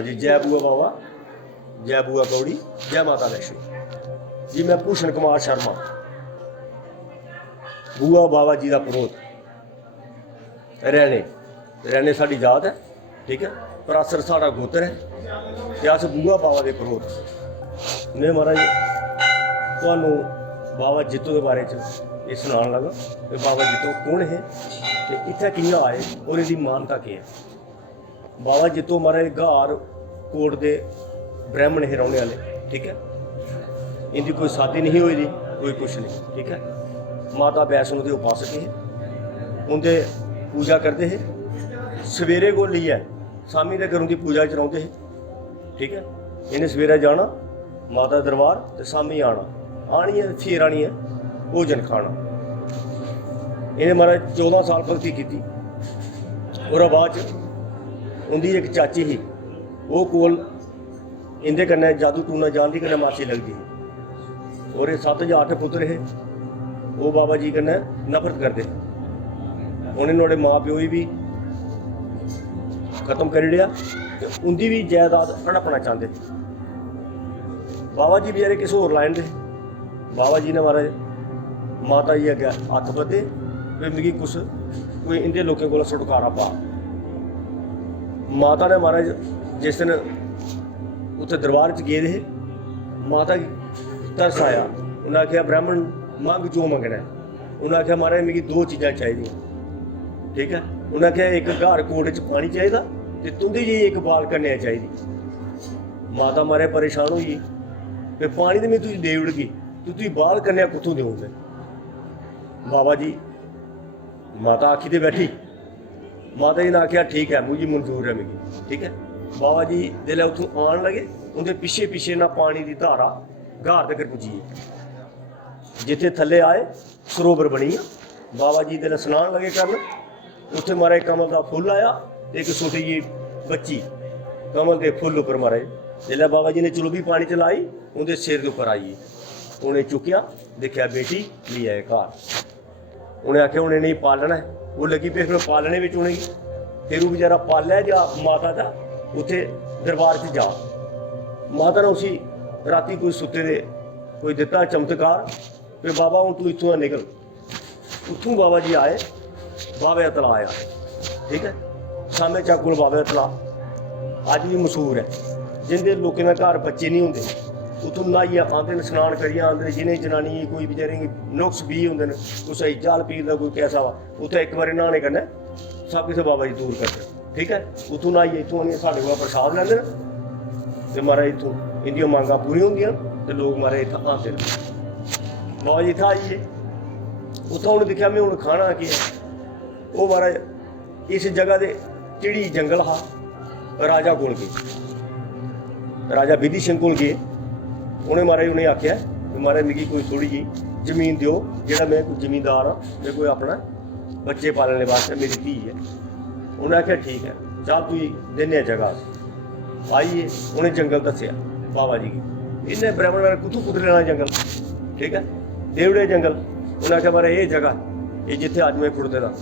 जी जय बुआ बाबा, जय बुआ कौड़ी, जय माता वैष्णो जी। मैं भूषण कुमार शर्मा बुआ बाबा जी का पुरोहित रहने साड़ी जात है, ठीक है। परासर साड़ा गोत्र है ते अस बुआ बाबा के पुरोहित। मैं महाराज तुहानू बाबा जित्तो के बारे च सुनान लगा कि बाबा जित्तो कौन है ते इत्थे कि'यां आए और इसकी मानता केह् है। बाबा जित्तो महाराज घार कोट दे ब्राह्मण हे रौह्ने आह्ले, ठीक है। इनकी कोई शादी नहीं हुई दी, कोई कुछ नहीं, ठीक है। माता वैष्णो के उपासक हे, उनके पूजा करते हे। सवेरे को लेइयै शामी तक उनकी पूजा च रौंह्दे हे, ठीक है। इन्हें सवेरे जाना माता दरबार ते शामी आना, आनी है फिर आनी है भोजन खाना। इन्हें महाराज 14 साल भगती की। और बाद उनकी एक चाची ही वो कोल इंदे कन्नै जादू टूना जानदी कन्नै मासी लगदी ही। और 7 जां 8 पुत्र हे, वो बाबा जी कन्नै नफरत करते। उन्हें नुआढ़े माँ प्यो भी खत्म करी ओड़ेआ ते उंदी भी जायदाद हड़पना चाहते। बाबा जी बेचारे किस होर लाइन दे। बाबा जी ने महाराज माता जी अग्गै हत्थ बद्धे कि मिगी कुछ कोई इंदे लोकें कोला छुटकारा पा। माता ने महाराज जिस दिन उत्थे दरबार च गेदे हे, माता गी तरस आया। उन्हें आख्या ब्राह्मण मंग जो मंगना है। उन्हें आख्या महाराज मिगी 2 चीज़ां चाहिदियां, ठीक है। उन्हें आख्या एक घर कोट च पानी चाहिदा ते तुंदी जी एक बाल कन्या चाहिदी। माता महाराज परेशान होई कि पानी तो मैं तुझी दे ओड़गी, तुझी बाल कन्या कुत्थों देओगे। बाबा जी माता आखी ते बैठी। माता जी ने आख्या ठीक है मुझे मंजूर है मिगी, ठीक है। बाबा जी जिसलै उत्थों आन लगे उनके पिछे पिछे ना पानी की धारा घार तक पुज्जी। जिथे थल्ले आए सरोवर बनी। बाबा जी जिसलै स्नान लगे करन, उत्थे महाराज कमल का फुल आया, एक छोटी जी बच्ची कमल के फुल उपर महाराज जिसलै बाबा जी ने चलोबी पानी च लाई उनके सिर के उपर आई। उन्हें चुकया, देखा बेटी ली आए घर। उन्हें आख्या हूँ इन्हें पालना है। वो लगी पे फिर पालने में उनेंगी। फिर वो बेचारा पालै जा माता का उत्थे दरबार च जा। माता ने उसी राती कोई सुते दे कोई दिता चमत्कार कि बाबा हूँ तू इत्थों निकल। उत्थों बाबा जी आए, बाबे तला आया, ठीक है। सामे चक कोल बाबे तला अज भी मशहूर है। जिंदे लोकें दे घर बच्चे नहीं होंदे उत्थों न्हाइयै आंदे न, स्नान करियै आंदे न। जिनें जनानियें कोई बेचारे नुक्स बी होंदे न, कुसै जाल पीर दा कोई कैसा वा, उत्थै एक बारी न्हाने कन्नै सब किश बाबा जी दूर करदे, ठीक है। उत्थों न्हाइयै इत्थों आनियै साढ़े कोला प्रसाद लैंदे न ते महाराज इत्थों इंदियां मंगां पूरियां होंदियां ते लोग महाराज इत्थै आंदे न। बाबा जी इत्थै आइयै उत्थों उ'नें दिक्खेआ में हून खाना केह् है। ओह् महाराज इस जगह दे चिड़ी जंगल हा, राजा कोल गे, राजा विधि सिंह कोल गे। उन्हें महाराज उन्हें आख्या कि महाराज मिगी कोई थोड़ी जी जमीन दिओ, जेह्ड़ा मैं कोई जमींदार हाँ, मैं कोई अपना बच्चे पालने वास्ते मेरी धी है। उन्हें आख्या ठीक है चल तू दिन्ने जगह। आइए उन्हें जंगल दस्सेआ बाबा जी की। इन्हें ब्राह्मण ने कुत्थों कुत्थें लेना जंगल, ठीक है। देवड़े जंगल। उन्हें आख्या महाराज ये जगह ये जिथे अज मैं खुड़ते दा।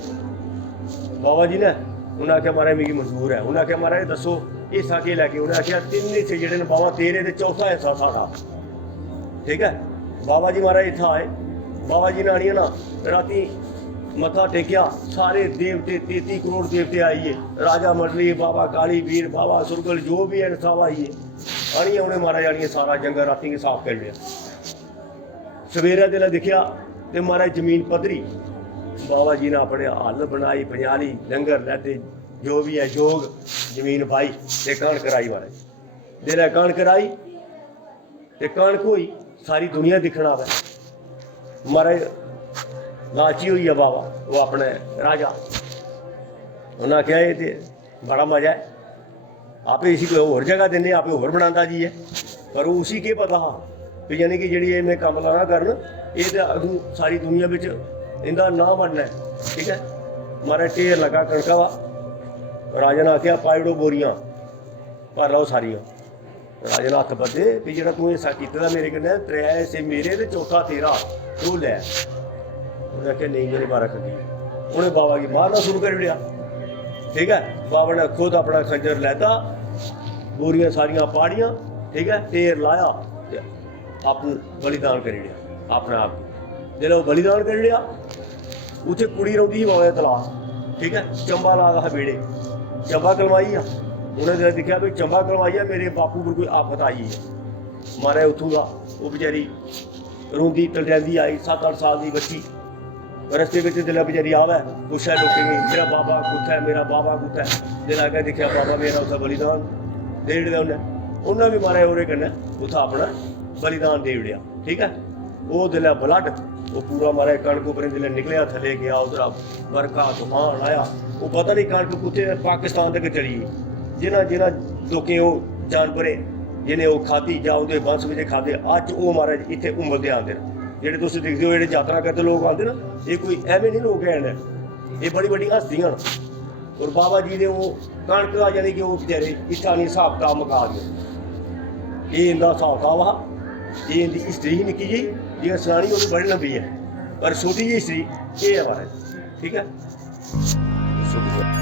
बाबा जी ने उन्हें आख्या महाराज मिगी मंजूर है। उन्हें आख्या महाराज दसो हिस्सा केह् लैके। उन्हें आख्या 3 हिस्से जेह्ड़े न बाबा तेरे ते चौथा हिस्सा साढ़ा, ठीक है। बाबा जी महाराज इत्थै आए। बाबा जी ने आनियै ना राती मत्था टेकिया। सारे देवते 33 करोड़ देवते आइए, राजा मंडली, बाबा काली वीर, बाबा सुरगल जो भी है सब आइए। आनियै उन्हें महाराज आनियै सारा जंगल राती गी साफ करी लिया। सवेरे जिसलै दिक्खेआ ते महाराज जमीन पद्धरी। बाबा जी ने अपने हल बनाई, पंजाली लंगर लैते, जो भी है जोग जमीन पाई ते कणक कराई। महाराज जिसलै कणक कराई ते कणक होई सारी दुनिया दिक्खन आवे। महाराज लालची होई गेआ बाबा, वो अपने राजा। उन्हें आख्या ये ते बड़ा मजा है, आपे इसी कोई होर जगह दिन्ने, आपे होर बनांदा जी है। पर उसी केह् पता हा कि यानी कि जेह्ड़ी मैं कम्म लाना करन ये ते अदूं सारी दुनिया बिच इंदा नाम बनना है, ठीक है। महाराज ढेर लगा कणका दा। राजा ने आख्या पाई ओड़ो बोरियां, भर लो सारियां। राजा ने हत्थ बद्धे भी जेह्ड़ा तूं हिस्सा कीते दा मेरे कन्नै, 3 हिस्से मेरे ते चौथा तेरा, तू लै। उन्हें आख्या नहीं मेरी मारा खंदी। उन्हें बाबा गी मारना शुरू करी ओड़ेआ, ठीक है। बाबा ने खुद अपना खंजर लैता बोरियां सारियां पाड़ियां, ठीक है, ढेर लाया ते आपू बलिदान करी लिया अपने आप को। जिसलै वो बलिदान करी लिया, उत्थे कुड़ी रौंदी ही बाबे तलाऽ, ठीक है, चंबा ला दा हा बेड़े, चंबा कलवाई आ। उन्हें जिसलै दिक्खेआ भी चंबा कलवाई आ, मेरे बापू पर कोई आफत आई है, महाराज उत्थूं दा वो बेचारी रोंदी टलटैंदी आई, 7-8 साल की बच्ची। रस्ते बिच जिसलै बेचारी आवे, पुच्छे लोकें गी मेरा बाबा कुत्थै, मेरा बाबा कुत्थै। जिसलै अग्गें दिक्खेआ बाबा मेरा उत्थै बलिदान देई ओड़ेआ उन्नै भी महाराज ओह्दे कन्नै उत्थै अपना बलिदान देई ओड़ेआ, ठीक है। वो जिसलै ब्लड वो पूरा महाराज कनक उप्परें जिसलै निकलेआ, थल्ले गया, उद्धरा बरखा तूफान आया, वो पता नहीं कनक कुत्थै पाकिस्तान तक चली गेई। जिन्हां लोकें ओह् जानवरें जिन्हें ओह् खाद्धी जां उं'दे वंश बिच खाद्धे, अज्ज ओह् महाराज इत्थै उंबलदे आंदे न। जेह्ड़े तुस दिखदे हो जेह्ड़े यात्रा करदे लोग आंदे ना, ये कोई ऐवें नहीं लोग हैन, ये बड़ी बड़ी हस्तियां न। और बाबा जी ने वो कनक का यानी कि वो बेचारे इत्थै आनियै हिसाब कताब मका दिया। ये इंदा हिसाब कताब हा, ये इंदी हिस्टरी ही निक्की जी, जि'यां सनानी ओह् बड़ी लंबी है, पर छोटी जी हिस्टरी एह् है महाराज, ठीक है। शुक्रिया।